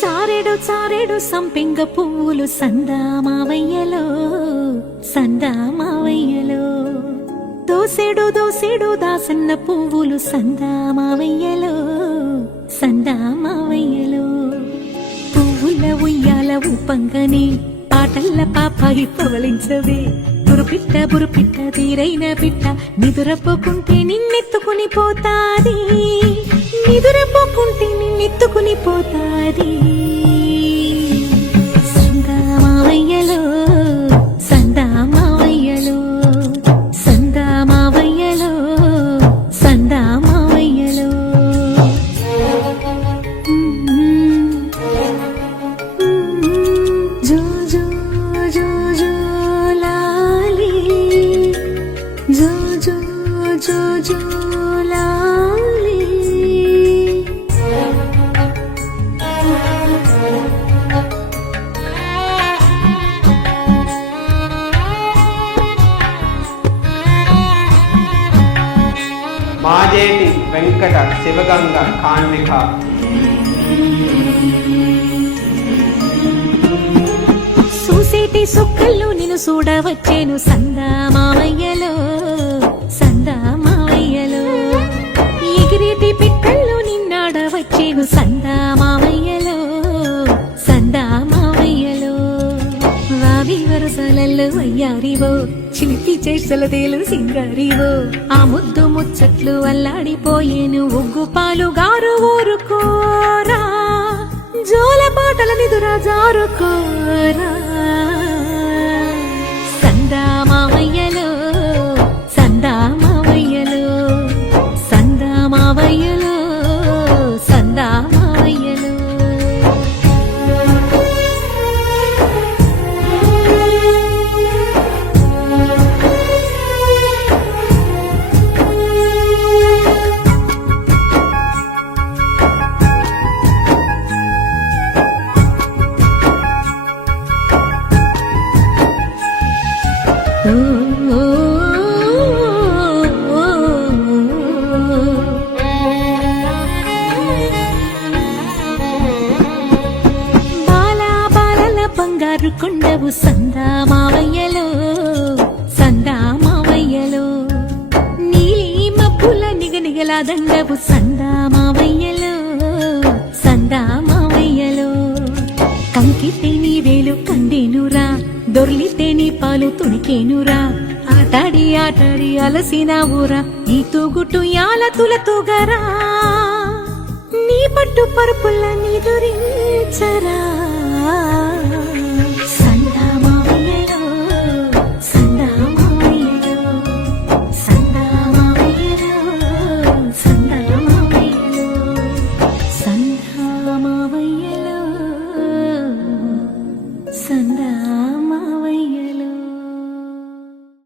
చారెడు చారెడు సంపెంగ పువ్వులు సందామావయ్యలో సందామావయ్యలో, దోసెడు దోసెడు దాసన్న పువ్వులు సందామావయ్యలో సందామావయ్యలో, పువ్వుల ఉయ్యాల ఊపంగనే పాటల్ల పాపాయి పవలించవే, బురుపిట్ట బురుపిట్ట తీరైన పిట్ట నిదురపోకుంటే నిన్నెత్తుకుని పోతాది, నిదురపోకుంటే నిన్నెత్తుకుని పోతాది. సందామావయ్యలో సందామావయ్యలో సందామావయ్యలో సందామావయ్యలో, జో జో జో జో లాలి, జో జో జో జో లాలి. మాజేటి వెంకట శివగంగ కాన్విక. చూసేటి సుక్కల్లో నిన్ను చూడవచ్చేను సందామావయ్యలో సందామావయ్యలో, ఎగిరేటి పిట్టల్లో నిన్నాడవచ్చేను సందామావయ్యలో సందామావయ్యలో, వావి వరసలల్లో అయ్యారివో చిలిపి చేష్టల తేలు సింగారివో, ఆ ముద్దు ముచ్చట్లు అల్లాడిపోయేను ఉగ్గు పాలు గారు ఊరుకోరా, జోల పాటల నిదురా జారుకోరా. సందామావయ్యలో సందామావయ్యలో సందామావయ్యలో సందామావయ్యలో, బాలా బాలల బంగారు కొండవు సందామావయ్యలో సందామావయ్యలో, నీలి మబ్బుల నిగనిగల దండవు సందామావయ్యలో సందామావయ్యలో, కంకితే నీ వేలు కండేనురా, దొర్లితే నీ పాలు తుడికేనురా, ఆటాడి ఆటాడి అలసిన ఊరా, ఈ తూగుటు యాల తులతూగరా, నీ పట్టు పరుపుల్ల నిదురించరా.